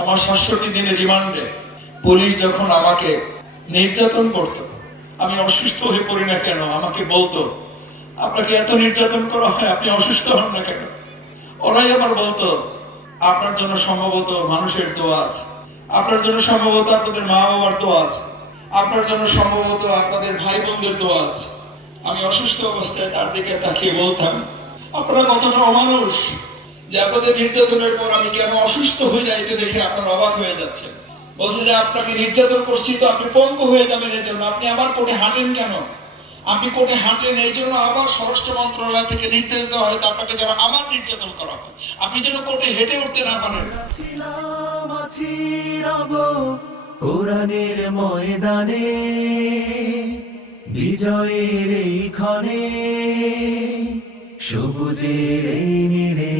আমার ৬৭ দিনের রিমান্ডে পুলিশ যখন আমাকে নির্যাতন করত, আমি অসুস্থ হয়ে পড়ি না কেন, আমাকে বলতো আপনাকে এত নির্যাতন করা হয়, আপনি অসুস্থ হন না কেন? ওরাই আবার বলতো আপনার জন্য সম্ভবত মানুষের দোয়া আছে, আপনার জন্য সম্ভবত আপনাদের মা বাবার দোয়া আছে, আপনার জন্য সম্ভবত আপনাদের ভাই বোনদের দোয়া আছে। আমি অসুস্থ অবস্থায় তার দিকে তাকিয়ে বলতাম আপনারা কতটা অমানুষ যে আপনাদের নির্যাতনের পর আমি কেন অসুস্থ হয়ে যাই এটা দেখে আপনারা অবাক হয়ে যাচ্ছেন। বলছে যে আপনাকে নির্যাতন করছি তো আপনি পঙ্গু হয়ে যাবেন, এর জন্য আপনি আবার কোর্টে হাঁটেন কেন? আপনি কোর্টে হাঁটেন এই জন্য আবার স্বরাষ্ট্র মন্ত্রণালয় থেকে নির্দেশ দেওয়া হয়েছে আপনাকে যেন আবার নির্যাতন করা হয়, আপনি যেন কোর্টে হেঁটে উঠতে না পারেন। কোরআনের ময়দানে বিজয়ের এই ক্ষণে, সবুজের এই নীড়ে,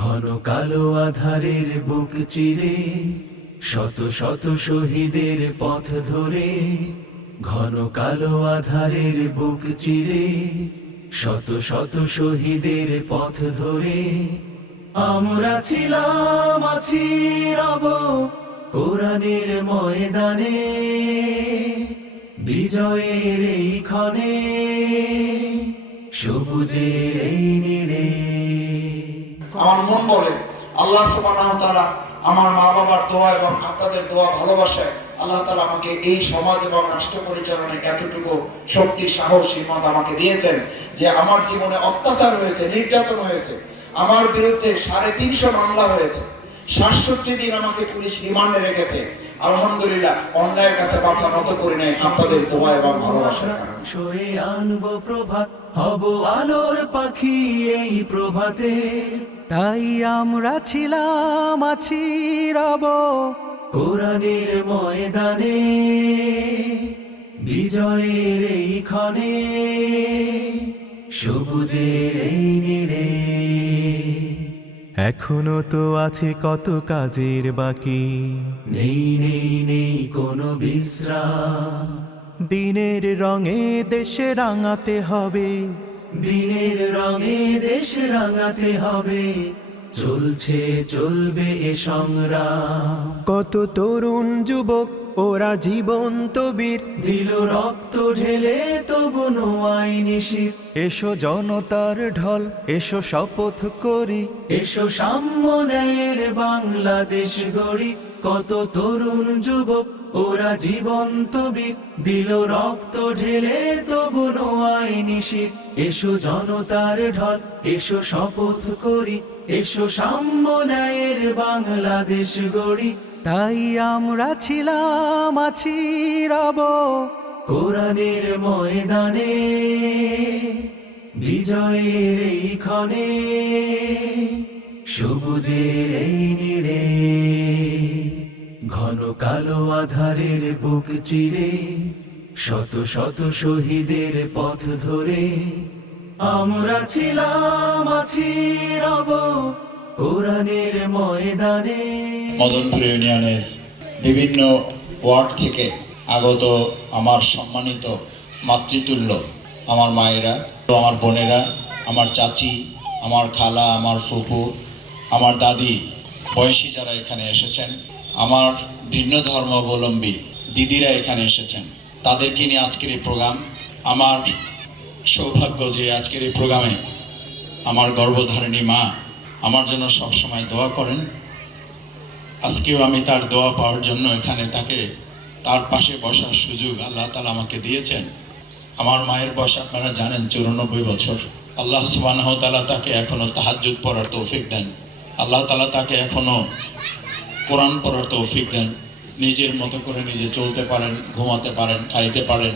ঘন কালো আধারের বুক চিরে, শত শত শহীদের পথ ধরে, ঘন কালো আধারের বুক চিরে, শত শত শহীদের পথ ধরে আমরা ছিলাম, আছি, রব কোরআনের ময়দানে বিজয়ের এই ক্ষণে, সবুজের এই নীড়ে। আমার মন বলে আল্লাহ সুবহানাহু ওয়া তাআলা আমার মা বাবার দোয়া এবং আপনাদের দোয়া ভালোবাসায় আল্লাহ তাআলা আমাকে এই সমাজ এবং রাষ্ট্র পরিচালনায় এতটুকু শক্তি, সাহস, হিম্মত আমাকে দিয়েছেন যে আমার জীবনে অত্যাচার হয়েছে, নির্যাতন হয়েছে, আমার বিরুদ্ধে 350 মামলা হয়েছে, ৬৭ দিন আমাকে পুলিশ রিমান্ডে রেখেছে। আলহামদুলিল্লাহ অন্যায়ের কাছে মাথা নত করি নাই আপনাদের দোয়া এবং ভালোবাসার কারণে। সয়ে আনবো প্রভাত, হব আলোর পাখি এই প্রভাতে, তাই আমরা ছিলাম, আছি, রব কোরআনের ময়দানে বিজয়ের এই ক্ষণে, সবুজের এই নীড়ে। এখনো তো আছে কত কাজের বাকি, নেই নেই নেই কোনো বিশ্রাম, দিনের রঙে দেশে রাঙাতে হবে, দিনের রঙে দেশ রাঙাতে হবে, চলছে চলবে এ সংগ্রাম। কত তরুণ যুবক ওরা জীবন্ত বীর, দিল রক্ত ঢেলে তবু নোয়াই নিশির। এসো জনতার ঢল, এসো শপথ করি, এসো সাম্য ন্যায়ের বাংলাদেশ গড়ি। কত তরুণ যুবক ওরা জীবন্ত বীর, দিল রক্ত ঢেলে তবু নোয়াই নিশির। এসো জনতার ঢল, এসো শপথ করি, এসো সাম্য ন্যায়ের বাংলাদেশ গড়ি। তাই আমরা ছিলাম, আছি, রব কোরআনের ময়দানে বিজয়ের এই ক্ষণে, সবুজের এই নীড়ে, ঘন কালো আধারের বুক চিরে, শত শত শহীদের পথ ধরে আমরা ছিলাম, আছি, রব কোরআনের ময়দানে। মদনপুর ইউনিয়নের বিভিন্ন ওয়ার্ড থেকে আগত আমার সম্মানিত মাতৃতুল্য আমার মায়েরা, আমার বোনেরা, আমার চাচি, আমার খালা, আমার ফুপু, আমার দাদি, বয়সী যারা এখানে এসেছেন, আমার ভিন্ন ধর্মাবলম্বী দিদিরা এখানে এসেছেন, তাদেরকে নিয়ে আজকের এই প্রোগ্রাম। আমার সৌভাগ্য যে আজকের এই প্রোগ্রামে আমার গর্ভধারিণী মা আমার জন্য সবসময় দোয়া করেন। আজকেও আমি তার দোয়া পাওয়ার জন্য এখানে তার পাশে বসার সুযোগ আল্লাহ তাআলা আমাকে দিয়েছেন। আমার মায়ের বয়স আপনারা জানেন 94 বছর। আল্লাহ সুবহানাহু ওয়া তাআলা তাকে এখনো তাহাজ্জুদ পড়ার তৌফিক দেন, আল্লাহ তাআলা তাকে এখনো কোরআন পড়ার তৌফিক দেন, নিজের মতো করে নিজে চলতে পারেন, ঘুমাতে পারেন, খাইতে পারেন।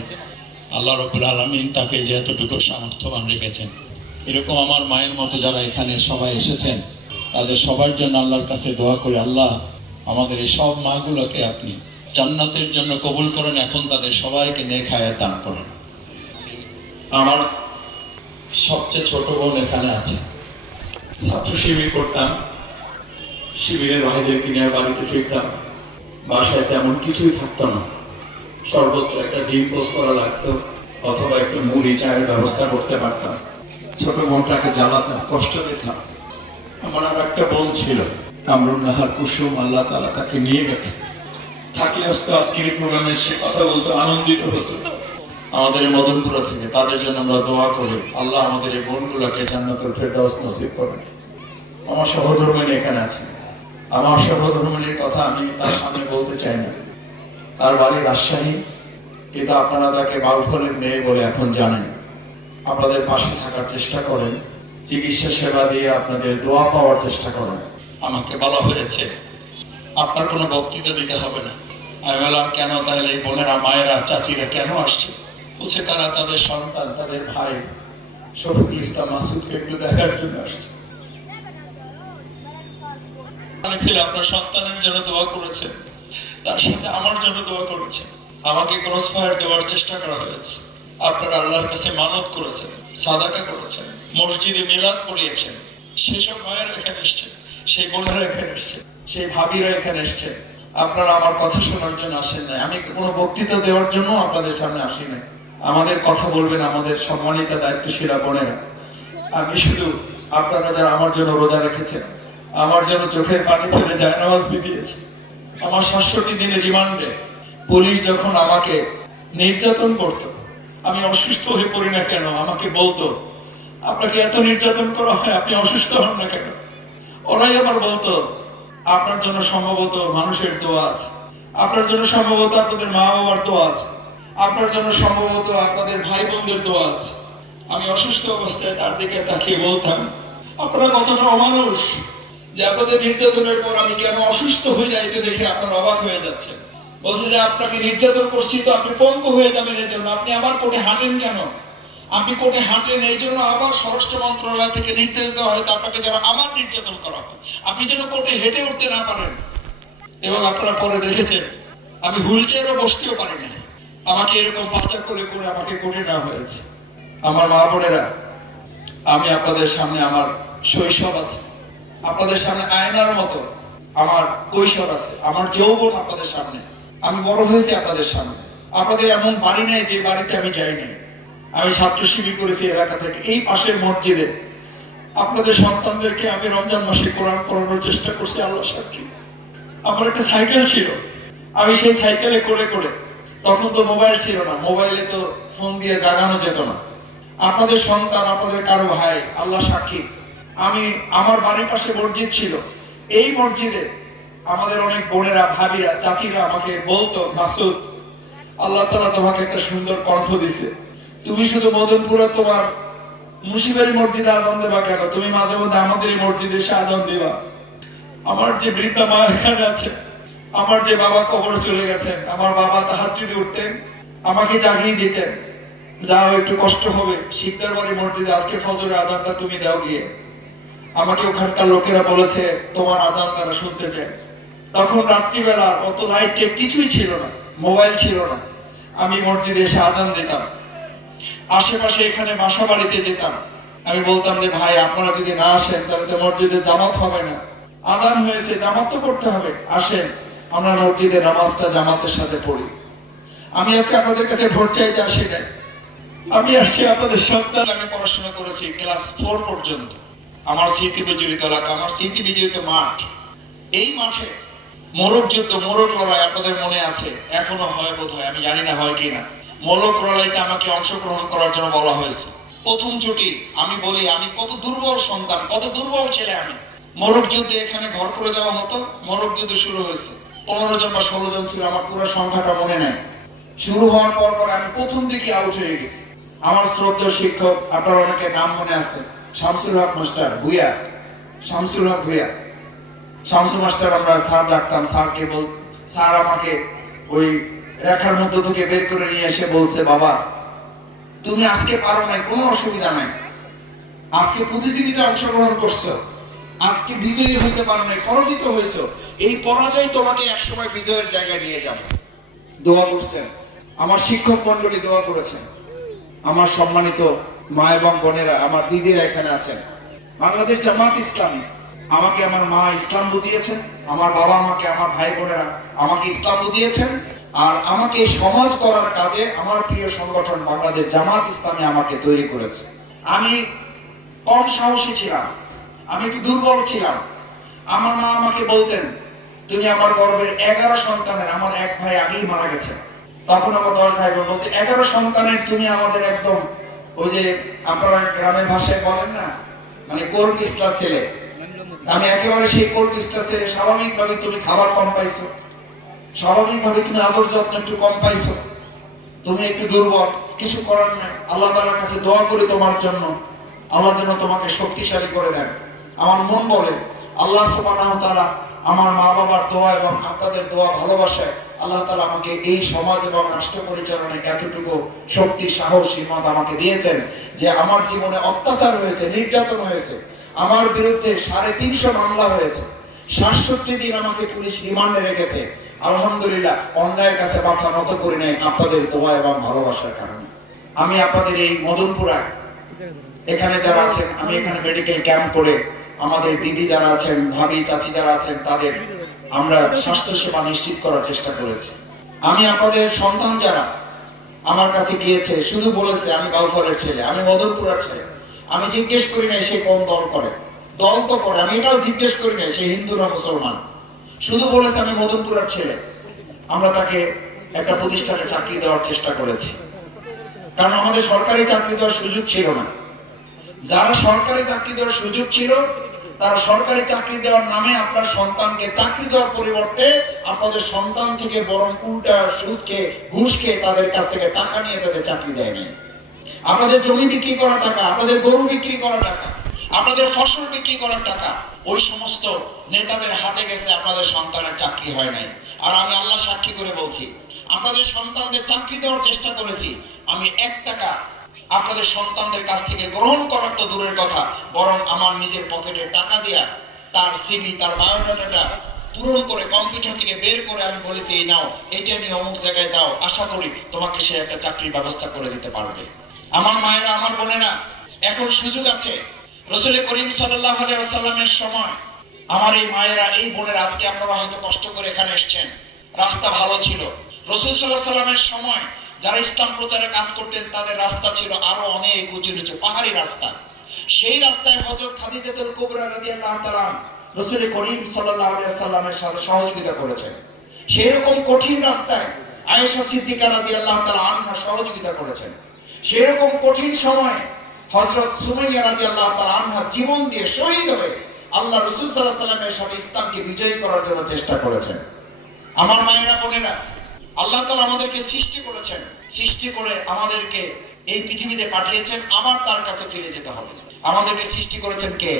আল্লাহ রাব্বুল আলামিন তাকে যে এতটুকু সামর্থ্যবান রেখেছেন। এরকম আমার মায়ের মতো যারা এখানে সবাই এসেছেন তাদের সবার জন্য আল্লাহর কাছে দোয়া করি, আল্লাহ আমাদের এই সব মাগুলোকে আপনি জান্নাতের জন্য কবুল করেন, এখন তাদের সবাইকে নেক হায়াত দান করেন। আমার সবচেয়ে ছোট বোন এখানে আছে। ছাত্র শিবির করতাম, শিবিরের ভাইদেরকে নিয়ে বাড়িতে ফিরতাম, বাসায় তেমন কিছুই থাকতো না, সর্বোচ্চ একটা ডিম পোস্ট করা লাগতো অথবা একটু মুড়ি চায়ের ব্যবস্থা করতে পারতাম। ছোট বোনটাকে জ্বালাতাম, কষ্ট দিতাম। আমার আর একটা বোন ছিল, কামরুন্নাহার কুসুম আল্লাহ তাআলা তাকে নিয়ে গেছে। থাকলে আজকের এই প্রোগ্রামে সে কথা বলতো, আনন্দিত হতো। আমাদের এই মদনপুরা থেকে তাদের জন্য আমরা দোয়া করি, আল্লাহ আমাদের এই বোনগুলোকে জান্নাতুল ফেরদাউস নসিব করেন। আমার সহধর্মিণী এখানে আছে। আমার সহধর্মিণীর কথা আমি তার সামনে বলতে চাই না। তার বাড়ি রাজশাহী, কিন্তু আপনারা তাকে বাউফলের মেয়ে বলে এখন জানেন। আপনাদের পাশে থাকার চেষ্টা করেন, চিকিৎসা সেবা দিয়ে আপনাদের দোয়া পাওয়ার চেষ্টা করেন। আমাকে বলা হয়েছে আপনার কোনো বক্তৃতা দিতে হবে না। আমি বললাম কেন? তাহলে এই বোনেরা, মায়েরা, চাচিরা কেন আসছে? বলছে তারা তাদের সন্তান, তাদের ভাই শফিকুল ইসলাম মাসুদকে একটু দেখার জন্য আসছে। আপনার সন্তানের জন্য দোয়া করেছেন, তার সাথে আমার জন্য দোয়া করেছেন। আমাকে ক্রস ফায়ার দেওয়ার চেষ্টা করা হয়েছে। আপনারা আল্লাহর কাছে মানত করেছেন, সাদাকা করেছেন, মসজিদে মিলাদ পড়িয়েছেন। সেসব মায়েরা এখানে এসছেন, সেই বোনেরা এখানে এসছেন, সেই ভাবিরা এখানে এসছেন। আপনারা আমার কথা শোনার জন্য আসেন নাই। আমি কোনো বক্তৃতা দেওয়ার জন্য আপনাদের সামনে আসি নাই। আমাদের কথা বলবেন আমাদের সম্মানিত দায়িত্বশীলা বোনেরা। আমি শুধু আপনারা যারা আমার জন্য রোজা রেখেছেন, আমার জন্য চোখের পানি ফেলে জায়নামাজ ভিজিয়েছে, আমার ৬৭ দিনের রিমান্ডে পুলিশ যখন আমাকে নির্যাতন করত, আমি অসুস্থ হয়ে পড়ি না কেন, আমাকে বলতো আপনাকে এত নির্যাতন করা হয়, আপনি অসুস্থ হন না কেন? ওরাই আবার বলতো আপনার জন্য সম্ভবত মানুষের দোয়া আছে, আপনার জন্য সম্ভবত আপনাদের মা বাবার দোয়া আছে, আপনার জন্য সম্ভবত আপনাদের ভাই বোনদের দোয়া আছে। আমি অসুস্থ অবস্থায় তার দিকে তাকিয়ে বলতাম আপনারা কতটা অমানুষ যে আপনাদের নির্যাতনের পর আমি কেন অসুস্থ হয়ে যাই এটা দেখে আপনারা অবাক হয়ে যাচ্ছেন। বলছে যে আপনাকে নির্যাতন করছি তো আপনি পঙ্গু হয়ে যাবেন, এর জন্য আপনি আবার কোর্টে হাঁটেন কেন? আপনি কোর্টে হাঁটেন এই জন্য আবার স্বরাষ্ট্র মন্ত্রণালয় থেকে নির্দেশ দেওয়া হয়েছে আপনাকে যেন আবার নির্যাতন করা হয়, আপনি যেন কোর্টে হেঁটে উঠতে না পারেন। এবং আপনারা পরে দেখেছেন আমি হুইল চেয়ারও বসতেও পারি না, আমাকে এরকম পাচার করে করে আমাকে কোর্টে নেওয়া হয়েছে। আমার মা বোনেরা, আমি আপনাদের সামনে আমার শৈশব আছে, আপনাদের সামনে আয়নার মতো আমার কৈশোর আছে, আমার যৌবন আপনাদের সামনে। আমি বড় হয়েছি আপনাদের সামনে। আপনাদের এমন বাড়ি নেই যে বাড়িতে আমি যাই নাই। আমি ছাত্র শিবির করেছি এলাকা থেকে। এই পাশের মসজিদে আপনাদের সন্তানদেরকে আমি রমজান মাসে কোরআন পড়ানোর চেষ্টা করছি, আল্লাহ সাক্ষী। আমার একটা সাইকেল ছিল, আমি সেই সাইকেলে করে করে, তখন তো মোবাইল ছিল না, মোবাইলে তো ফোন দিয়ে জাগানো যেত না। আপনাদের সন্তান, আপনাদের কারো ভাই, আল্লাহ সাক্ষী, আমি আমার বাড়ির পাশে মসজিদ ছিল, এই মসজিদে আমাদের অনেক বোনেরা, ভাবিরা, চাচিরা আমাকে বলতো মাসুদ আল্লাহ তাআলা তোমাকে একটা সুন্দর কণ্ঠ দিছে, তুমি শুধু মদনপুরে তোমার মুশিবাড়ি মসজিদে আজান দেবা কেন, তুমি মাঝে মধ্যে আমাদের এই মসজিদে এসে আজান দিবা। আমার যে বৃদ্ধা মা এখানে আছে, আমার যে বাবা কবরে চলে গেছেন, আমার বাবা তাহাজ্জুদে উঠতেন, আমাকে জাগিয়ে দিতেন, যাও একটু কষ্ট হবে, শিকদার বাড়ি মসজিদে আজকে ফজরের আজানটা তুমি দাও গিয়ে। আমাকে ওখানকার লোকেরা বলেছে তোমার আজান তারা শুনতে চায়। তখন রাত্রিবেলা অত লাইট টেপ কিছুই ছিল না, মোবাইল ছিল না, আমি মসজিদে এসে আজান দিতাম। আশেপাশে এখানে বাসা বাড়িতে যেতাম, আমি বলতাম যে ভাই আপনারা যদি না আসেন তাহলে তো মসজিদে জামাত হবে না, আজান হয়েছে জামাত তো করতে হবে, আসেন আমরা মসজিদে নামাজটা জামাতের সাথে পড়ি। আমি আজকে আপনাদের কাছে ভোট চাইতে আসি নাই, আমি আসছি আপনাদের সন্তান। আমি পড়াশোনা করেছি ক্লাস 4 পর্যন্ত। আমার স্মৃতি বিজড়িত এলাকা, আমার স্মৃতি বিজড়িত মাঠ, এই মাঠে মোরগ যুদ্ধ, মোরগ লড়াই আপনাদের মনে আছে, এখনো হয় বোধ হয়, আমি জানি না হয় কিনা। মোরগ লড়াইতে আমাকে অংশগ্রহণ করার জন্য বলা হয়েছে। প্রথম ছুটি আমি বলি আমি কত দুর্বল সন্তান, কত দুর্বল ছেলে আমি। মোরগ যুদ্ধে এখানে ঘর করে দেওয়া হতো, মোরগ যুদ্ধ শুরু হয়েছে, 15 জন বা 16 জন ছিল, আমার পুরো সংখ্যাটা মনে নেই। শুরু হওয়ার পর পর আমি প্রথম দিকে আউট হয়ে গেছি। আমার শ্রদ্ধেয় শিক্ষক, আপনার অনেকে নাম মনে আছে, শামসুল হক মাস্টার ভুইয়া, শামসুল হক ভুইয়া, শামসু মাস্টার আমরা স্যার ডাকতাম। স্যার আমাকে ওই রেখার মধ্য থেকে বের করে নিয়ে এসে বলছে বাবা তুমি আজকে পারো নাই, কোনো অসুবিধা নাই, আজকে প্রতিযোগিতায় অংশগ্রহণ করছো, আজকে বিজয়ী হইতে পারো নাই, পরাজিত হয়েছো, এই পরাজয় তোমাকে একসময় বিজয়ের জায়গায় নিয়ে যাবে। দোয়া করছেন, আমার শিক্ষক মন্ডলী দোয়া করেছেন, আমার সম্মানিত মা এবং বোনেরা, আমার দিদিরা এখানে আছেন। বাংলাদেশ জামাত ইসলামী আমাকে আমার মা ইসলাম বুঝিয়েছেন, আমার বাবা আমাকে, আমার ভাই বোনেরা আমাকে ইসলাম বুঝিয়েছেন, আর আমাকে সমাজ করার কাজে আমার প্রিয় সংগঠন বাংলাদেশ জামাত ইসলামী আমাকে তৈরি করেছে। আমি কম সাহসী ছিলাম, আমি একটু দুর্বল ছিলাম, আমার মা আমাকে বলতেন, তুমি আমার গর্বের 11 সন্তানের, আমার এক ভাই আগেই মারা গেছে, তখন আমার 10 ভাই বোন, বলতে 11 সন্তানের তুমি আমাদের একদম ওই যে আপনারা গ্রামের ভাষায় বলেন না, মানে কোল পিছলা ছেলে। আমি একেবারে সেই কোল পিছলা ছেলে। স্বাভাবিকভাবে তুমি খাবার কম পাইছো, স্বাভাবিকভাবে তুমি আদর যত্ন একটু কম পাইছো, তুমি একটু দুর্বল, কিছু করার নাই। আল্লাহ তাআলার কাছে দোয়া করি তোমার জন্য, আল্লাহ যেন তোমাকে শক্তিশালী করে দেন। আমার মন বলে আল্লাহ সুবহানাহু ওয়া তাআলা আমার মা বাবার দোয়া এবং আপনাদের দোয়া ভালোবাসায় আল্লাহ তাআলা আমাকে এই সমাজ এবং রাষ্ট্র পরিচালনায় এতটুকু শক্তি, সাহস, হিম্মত আমাকে দিয়েছেন যে আমার জীবনে অত্যাচার হয়েছে, নির্যাতন হয়েছে, আমার বিরুদ্ধে 350 মামলা হয়েছে, 67 দিন আমাকে পুলিশ রিমান্ডে রেখেছে। আলহামদুলিল্লাহ অন্যায়ের কাছে মাথা নত করি নাই আপনাদের দোয়া এবং ভালোবাসার কারণে। আমি আপনাদের এই মদনপুরা এখানে যারা আছেন, আমি এখানে মেডিকেল ক্যাম্প করে আমাদের দিদি যারা আছেন, ভাবি, চাচি যারা আছেন, তাদের আমরা স্বাস্থ্য সেবা নিশ্চিত করার চেষ্টা করেছি। আমি আপনাদের সন্তান যারা আমার কাছে গিয়েছে, শুধু বলেছে আমি বাউফলের ছেলে, আমি মদনপুরার ছেলে। আমি জিজ্ঞেস করি না সে কোন দল করে, দল তো করে, আমি এটাও জিজ্ঞেস করি না সে হিন্দু না মুসলমান, শুধু বলেছে আমি মদনপুরার ছেলে। আমরা তাকে একটা প্রতিষ্ঠানে চাকরি দেওয়ার চেষ্টা করেছি, কারণ আমাদের সরকারি চাকরি দেওয়ার সুযোগ ছিল না। যারা সরকারি চাকরি দেওয়ার সুযোগ ছিল তারা সরকারি চাকরি দেওয়ার নামে আপনার সন্তানকে চাকরি দেওয়ার পরিবর্তে আপনাদের সন্তান থেকে বরং উল্টা সুদ খেয়ে, ঘুষ খেয়ে তাদের কাছ থেকে টাকা নিয়ে তাদের চাকরি দেয় নাই। আপনাদের জমি বিক্রি করা টাকা, আপনাদের গরু বিক্রি করা টাকা, আপনাদের ফসল বিক্রি করার টাকা ওই সমস্ত নেতাদের হাতে গেছে, আপনাদের সন্তানের চাকরি হয় নাই। আর আমি আল্লাহ সাক্ষী করে বলছি, আপনাদের সন্তানদের চাকরি দেওয়ার চেষ্টা করেছি, আমি 1 টাকা আপনাদের সন্তানদের কাছ থেকে গ্রহণ করার তো দূরের কথা, বরং আমার নিজের পকেটে টাকা দেয়া তার সিভি, তার বায়োডাটাটা পূরণ করে কম্পিউটার থেকে বের করে আমি বলেছি এই নাও, এটা নিয়ে অমুক জায়গায় যাও, আশা করি তোমাকে সে একটা চাকরির ব্যবস্থা করে দিতে পারবে। আমার মায়েরা, আমার বোনেরা, এখন সুযোগ আছে। রাসূল করিম সাল্লাল্লাহু আলাইহি ওয়াসাল্লামের সময় আমার এই মায়েরা, এই বোনেরা, আজকে আপনারা হয়তো কষ্ট করে এখানে এসেছেন, রাস্তা ভালো ছিল। রাসূল সাল্লাল্লাহু আলাইহি ওয়াসাল্লামের সময় যারা ইসলাম প্রচারে কাজ করতেন তাদের রাস্তা ছিল আরো অনেক উঁচু নিচু, পাহাড়ি রাস্তা। সেই রাস্তায় হযরত খাদিজাতুল কুবরা রাদিয়াল্লাহু তাআলা রাসূল করিম সাল্লাল্লাহু আলাইহি ওয়াসাল্লামের সাথে সহযোগিতা করেছেন। সেই রকম কঠিন রাস্তায় আয়েশা সিদ্দিকা রাদিয়াল্লাহু তাআলা আনহা সহযোগিতা করেছেন। সেই রকম কঠিন সময়ে হযরত সুমাইয়া রাদিয়াল্লাহু তাআলা আনহা জীবন দিয়ে শহীদ হয়ে আল্লাহ রাসূল সাল্লাল্লাহু আলাইহি ওয়াসাল্লামের সাথে ইসলামকে বিজয়ী করার জন্য চেষ্টা করেছেন। আমার মায়েরা, বোনেরা, আল্লাহ তাআলা আমাদেরকে সৃষ্টি করেছেন, সৃষ্টি করে আমাদেরকে এই পৃথিবীতে পাঠিয়েছেন, আবার তার কাছে ফিরে যেতে হবে। আমাদেরকে সৃষ্টি করেছেন কে?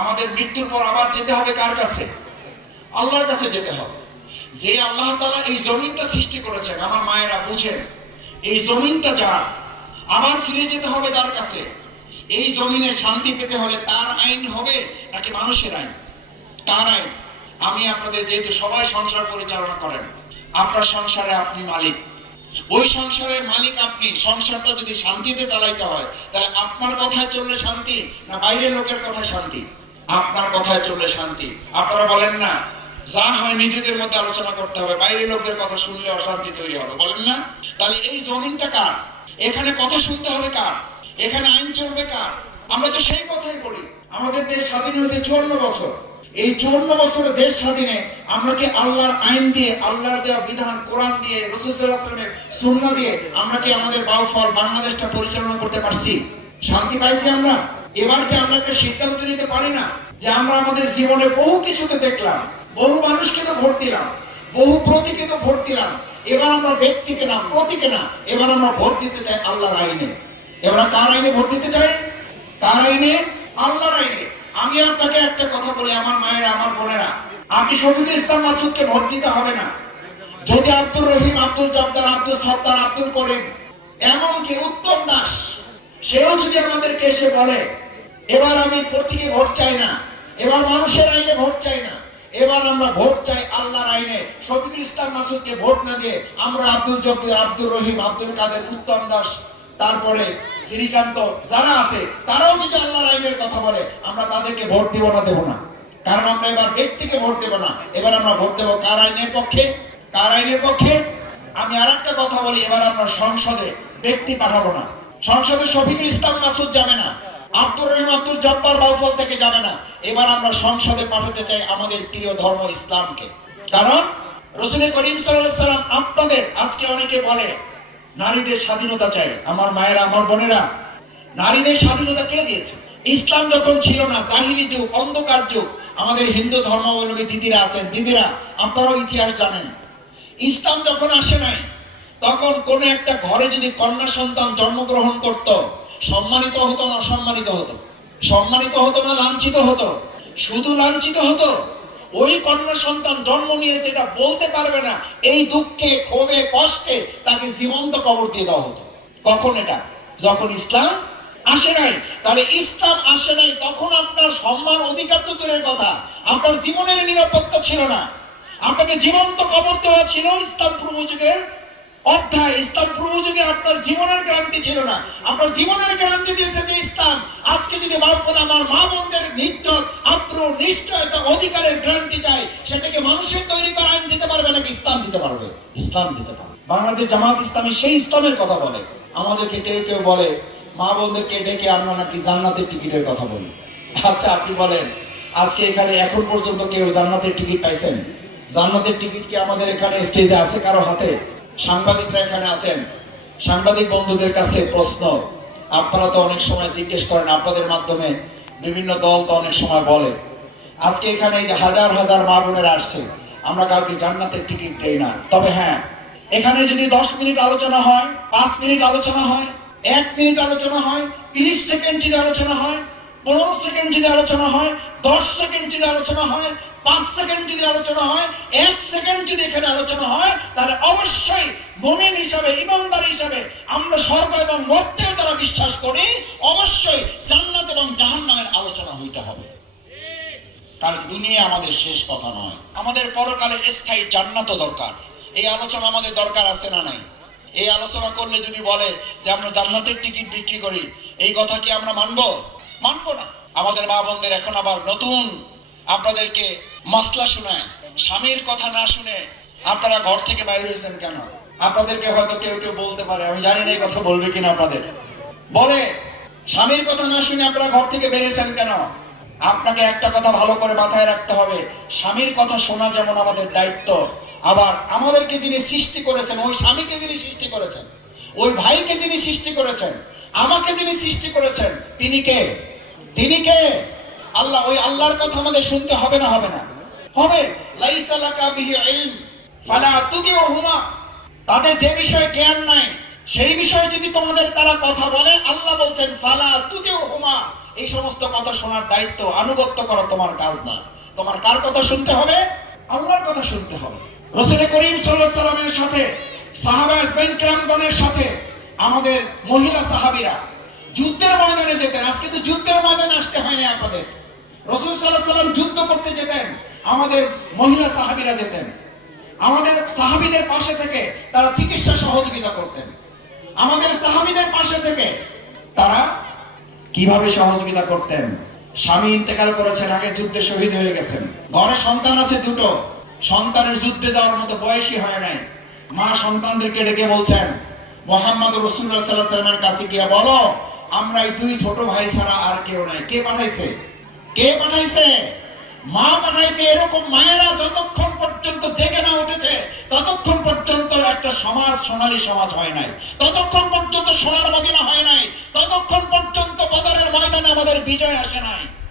আমাদের মৃত্যুর পর আবার যেতে হবে কার কাছে? আল্লাহর কাছে যেতে হবে। যে আল্লাহ তাআলা এই জমিনটা সৃষ্টি করেছেন, আমার মায়েরা বুঝেন, এই জমিনটা যার, আবার ফিরে যেতে হবে যার কাছে। এই জমিনে শান্তি পেতে হলে তার আইন হবে নাকি মানুষের আইন? তার আইন। আমি আপনাদের, যেহেতু সবাই সংসার পরিচালনা করেন, আপনার সংসারে আপনি মালিক, ওই সংসারের মালিক আপনি। সংসারটা যদি শান্তিতে চালাইতে হয় তাহলে আপনার কথায় চললে শান্তি না বাইরের লোকের কথায় শান্তি? আপনার কথায় চললে শান্তি। আপনারা বলেন না যা হয় নিজেদের মধ্যে আলোচনা করতে হবে, বাইরের লোকদের কথা শুনলে অশান্তি তৈরি হবে, বলেন না? তাহলে এই জমিনটা কার? এখানে কথা শুনতে হবে কার? এখানে আইন চলবে কার? আমরা তো সেই কথাই বলি। আমাদের দেশ স্বাধীন হয়েছে 54 বছর। এই 54 বছরের দেশ স্বাধীনে আমরা কি আল্লাহর আইন দিয়ে, আল্লাহর দেওয়া বিধান, কোরআন দিয়ে, রাসূল সাল্লাল্লাহু আলাইহি ওয়াসাল্লামের সুন্নাহ দিয়ে আমরা কি আমাদের বাউফল বাংলাদেশটা পরিচালনা করতে পারছি? শান্তি পাইছি আমরা? এবার কি আমরা একটা সিদ্ধান্ত নিতে পারি না যে আমরা আমাদের জীবনে বহু কিছুতে দেখলাম, বহু মানুষকে তো ভোট দিলাম, বহু প্রতীকে তো ভোট দিলাম, এবার আমরা ব্যক্তিকে না, প্রতীকে না, এবার আমরা ভোট দিতে চাই আল্লাহর আইনে। এবার কার আইনে ভোট দিতে চাই? কার আইনে? আল্লাহর আইনে। আমি আপনাকে একটা কথা বলি, আমার মায়েরা, আমার বোনেরা, আপনি শফিকুল ইসলাম মাসুদকে ভোট দিতে হবে না যদি আব্দুর রহিম, আব্দুল জব্বার, আব্দুল সত্তার, আব্দুল করিম, এমনকি উত্তম দাস, সেও যদি আমাদেরকে এসে বলে এবার আমি প্রতীকে ভোট চাই না, এবার মানুষের আইনে ভোট চাই না, এবার আমরা ভোট চাই আল্লাহর আইনে, শফিকুল ইসলাম মাসুদকে ভোট না দিয়ে আমরা আব্দুল জব্বার, আব্দুর রহিম, আব্দুল কাদের, উত্তম দাস, তারপরে শ্রীকান্ত যারা আছে তারাও যদি আল্লাহর আইনের কথা বলে, আমরা তাদেরকে ভোট দিব না, দেব না। কারণ আমরা এবার ব্যক্তিকে ভোট দেব না, এবার আমরা ভোট দেব কার আইনের পক্ষে? কার আইনের পক্ষে? আমি আরেকটা কথা বলি, এবার আমরা সংসদে ব্যক্তি পাঠাবো না। সংসদে শফিকুল ইসলাম মাসুদ যাবে না, আব্দুর রহিম আব্দুল জব্বার বাউফল থেকে যাবে না। এবার আমরা সংসদে পাঠাতে চাই আমাদের প্রিয় ধর্ম ইসলামকে। কারণ রাসূল করিম সাল্লাল্লাহু আলাইহি সাল্লাম আপনাদের, আজকে অনেকে বলে নারীদের স্বাধীনতা চাই। আমার মায়েরা, আমার বোনেরা, নারীদের স্বাধীনতা কে দিয়েছে? ইসলাম যখন ছিল না, জাহিলি যুগ, অন্ধকার যুগ, আমাদের হিন্দু ধর্মাবলম্বী দিদিরা আছেন, দিদিরা আপনারাও ইতিহাস জানেন, ইসলাম যখন আসে নাই তখন কোন একটা ঘরে যদি কন্যা সন্তান জন্মগ্রহণ করত, সম্মানিত হতো না অসম্মানিত হতো? সম্মানিত হতো না লাঞ্ছিত হতো? শুধু লাঞ্ছিত হতো। ওই কন্যা সন্তান জন্ম নিয়েছে এটা বলতে পারবে না, এই দুঃখে, ক্ষোভে, কষ্টে তাকে জীবন্ত কবর দিয়ে দেওয়া হতো। কখন? এটা যখন ইসলাম আসে নাই। তাহলে ইসলাম আসে নাই তখন আপনার সম্মান, অধিকার তো দূরের কথা, আপনার জীবনের নিরাপত্তা ছিল না, আপনাকে জীবন্ত কবর দেওয়া ছিল ইসলাম পূর্ব যুগের অধ্যায়। ইসলাম পূর্ব যুগে আপনার জীবনের গ্যারান্টি ছিল না, আপনার জীবনের গ্যারান্টি দিয়েছে যে ইসলাম। আজকে যদি বাউফল আমার মা বোনদের নির্যাত, আব্রু, নিশ্চয়তা, অধিকারের গ্যারান্টি চাই, সেটাকে মানুষের তৈরি করা আইন দিতে পারবে নাকি ইসলাম দিতে পারবে? ইসলাম দিতে পারবে। বাংলাদেশ জামাত ইসলামী সেই ইসলামের কথা বলে। আমাদেরকে কেউ কেউ বলে মা বোনদেরকে ডেকে আমরা নাকি জান্নাতের টিকিটের কথা বলি। আচ্ছা আপনি বলেন, আজকে এখানে এখন পর্যন্ত কেউ জান্নাতের টিকিট পাইছেন? জান্নাতের টিকিট কি আমাদের এখানে স্টেজে আছে কারো হাতে? সাংবাদিকরা এখানে আছেন, সাংবাদিক বন্ধুদের কাছে প্রশ্ন, আপনারা তো অনেক সময় জিজ্ঞেস করেন, আপনাদের মাধ্যমে বিভিন্ন দল তো অনেক সময় বলে, আজকে এখানে এই যে হাজার হাজার মা বোনেরা আসছে, আমরা কাউকে জান্নাতের টিকিট দেই না। তবে হ্যাঁ, এখানে যদি 10 মিনিট আলোচনা হয়, 5 মিনিট আলোচনা হয়, 1 মিনিট আলোচনা হয়, 30 সেকেন্ড যদি আলোচনা হয়, 15 সেকেন্ড যদি আলোচনা হয়, 10 সেকেন্ড যদি আলোচনা হয়, 5 সেকেন্ড যদি আলোচনা হয়, 1 সেকেন্ড যদি এখানে আলোচনা হয়, তাহলে অবশ্যই মুমিন হিসাবে, ঈমানদার হিসাবে আমরা স্বর্গ এবং মর্ত্যেও যারা বিশ্বাস করি, অবশ্যই জান্নাত এবং জাহান্নামের আলোচনা হইতে হবে। কারণ দুনিয়া আমাদের শেষ কথা নয়, আমাদের পরকালে স্থায়ী জান্নাতও দরকার। এই আলোচনা আমাদের দরকার আছে না নাই? এই আলোচনা করলে যদি বলে যে আমরা জান্নাতের টিকিট বিক্রি করি, এই কথা কি আমরা মানবো? মানবো না। আমাদের মা বোনদের এখন আবার নতুন আপনাদেরকে মাসলা শোনায়, স্বামীর কথা না শুনে আপনারা ঘর থেকে বাইরে হয়েছেন কেন? আপনাদেরকে হয়তো কেউ কেউ বলতে পারে, আমি জানি না এই কথা বলবে কিনা আপনাদের, বলে স্বামীর কথা না শুনে আপনারা ঘর থেকে বেরিয়েছেন কেন? আপনাকে একটা কথা ভালো করে মাথায় রাখতে হবে, স্বামীর কথা শোনা যেমন আমাদের দায়িত্ব, আবার আমাদেরকে যিনি সৃষ্টি করেছেন, ওই স্বামীকে যিনি সৃষ্টি করেছেন, ওই ভাইকে যিনি সৃষ্টি করেছেন, আমাকে যিনি সৃষ্টি করেছেন, তিনি কে? তিনি কে? আল্লাহ। ওই আল্লাহর কথা আমাদের শুনতে হবে না? হবে না? হবে। লাইসা লাকা বিহি ইলম ফালা তুতিউহুমা। তাদের যে বিষয়ে জ্ঞান নাই সেই বিষয়ে যদি তোমাদের তারা কথা বলে, আল্লাহ বলছেন ফালা তুতিউহুমা, এই সমস্ত কথা শোনার দায়িত্ব, আনুগত্য করা তোমার কাজ না। তোমার কার কথা শুনতে হবে? আল্লাহর কথা শুনতে হবে। রাসূল করিম সাল্লাল্লাহু আলাইহি সাল্লামের সাথে, সাহাবায়ে কেরামগণের সাথে আমাদের মহিলা সাহাবীরা যুদ্ধের ময়দানে যেতেন। আজকে তো যুদ্ধের ময়দানে আসতে হয়নি আপনাদের। রাসূল সাল্লাল্লাহু আলাইহি সাল্লাম যুদ্ধ করতে যেতেন, আমাদের মহিলা সাহাবীরা যেতেন, আমাদের সাহাবীদের পাশে থেকে তারা চিকিৎসা সহযোগিতা করতেন। আমাদের সাহাবীদের পাশে থেকে তারা কিভাবে সহযোগিতা করতেন? স্বামী ইন্তেকাল করেছেন, আগে যুদ্ধে শহীদ হয়ে গেছেন, ঘরে সন্তান আছে দুটো, সন্তানের যুদ্ধে যাওয়ার মতো বয়সই হয় নাই, মা সন্তানদেরকে ডেকে বলছেন মুহাম্মদ রাসূলুল্লাহ সাল্লাল্লাহু আলাইহি ওয়াসাল্লামের কাছে গিয়ে বলো আমরা এই 2 ছোট ভাই ছাড়া আর কেউ নাই। কে পাঠাইছে? কে পাঠাইছে? মা পাঠাইছে। এরকম মায়েরা যতক্ষণ পর্যন্ত জেগে না উঠেছে ততক্ষণ পর্যন্ত একটা সমাজ সোনালী সমাজ হয় নাই, ততক্ষণ পর্যন্ত সোনার মদিনা হয় নাই, ততক্ষণ পর্যন্ত বদরের ময়দানে আমাদের বিজয় আসে নাই।